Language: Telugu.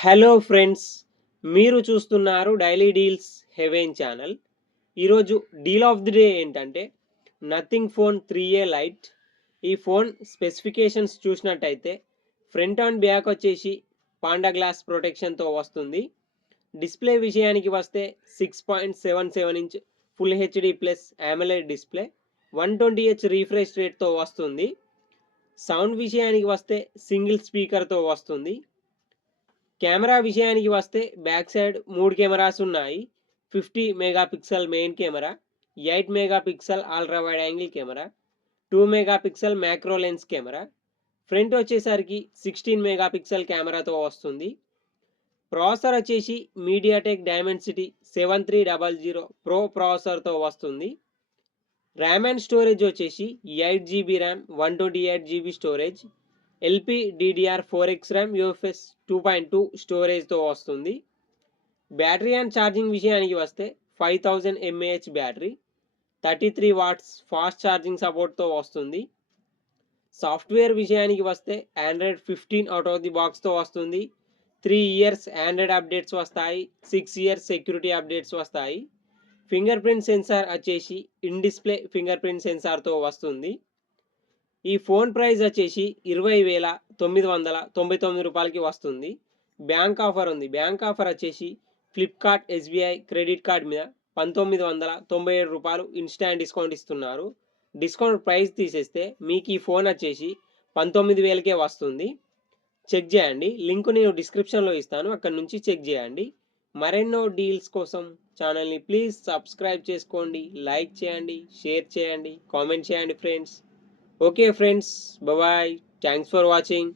హలో ఫ్రెండ్స్, మీరు చూస్తున్నారు డైలీ డీల్స్ హెవెన్ ఛానల్. ఈరోజు డీల్ ఆఫ్ ది డే ఏంటంటే నథింగ్ ఫోన్ 3A లైట్. ఈ ఫోన్ స్పెసిఫికేషన్స్ చూసినట్టయితే ఫ్రంట్ అండ్ బ్యాక్ వచ్చేసి పాండా గ్లాస్ ప్రొటెక్షన్తో వస్తుంది. డిస్ప్లే విషయానికి వస్తే 6.77 inch full HD plus AMOLED display, 120Hz refresh రేట్తో వస్తుంది. సౌండ్ విషయానికి వస్తే సింగిల్ స్పీకర్తో వస్తుంది. కెమెరా విషయానికి వస్తే బ్యాక్ సైడ్ 3 కెమెరాస్ ఉన్నాయి. 50 megapixel main camera, 8 megapixel ultra wide angle camera, 2 megapixel macro lens camera. Front వచ్చేసరికి 16 మెగాపిక్సెల్ కెమెరాతో వస్తుంది. ప్రాసెసర్ వచ్చేసి మీడియాటెక్ డైమెన్సిటీ 7300 ప్రో ప్రాసెసర్తో వస్తుంది. ర్యామ్ అండ్ స్టోరేజ్ వచ్చేసి 8GB RAM, 128GB storage, LPDDR4X RAM, UFS 2.2 స్టోరేజ్తో వస్తుంది. బ్యాటరీ అండ్ ఛార్జింగ్ విషయానికి వస్తే 5000 mAh battery, 33 watts fast charging సపోర్ట్తో వస్తుంది. సాఫ్ట్వేర్ విషయానికి వస్తే ఆండ్రాయిడ్ 15 అవుట్ ఆఫ్ ది బాక్స్తో వస్తుంది. 3 ఇయర్స్ ఆండ్రాయిడ్ అప్డేట్స్ వస్తాయి, 6 ఇయర్స్ సెక్యూరిటీ అప్డేట్స్ వస్తాయి. ఫింగర్ ప్రింట్ సెన్సార్ వచ్చేసి ఇన్ డిస్ప్లే ఫింగర్ ప్రింట్ సెన్సార్తో వస్తుంది. ఈ ఫోన్ ప్రైస్ వచ్చేసి 20,999 రూపాయలకి వస్తుంది. బ్యాంక్ ఆఫర్ ఉంది. బ్యాంక్ ఆఫర్ వచ్చేసి ఫ్లిప్కార్ట్ SBI క్రెడిట్ కార్డ్ మీద 1997 రూపాయలు ఇన్స్టాంట్ డిస్కౌంట్ ఇస్తున్నారు. డిస్కౌంట్ ప్రైస్ తీసేస్తే మీకు ఈ ఫోన్ వచ్చేసి 19,000కే వస్తుంది. చెక్ చేయండి, లింక్ నేను డిస్క్రిప్షన్లో ఇస్తాను, అక్కడ నుంచి చెక్ చేయండి. మరెన్నో డీల్స్ కోసం ఛానల్ని ప్లీజ్ సబ్స్క్రైబ్ చేసుకోండి, లైక్ చేయండి, షేర్ చేయండి, కామెంట్ చేయండి friends. Okay friends, bye bye. Thanks for watching.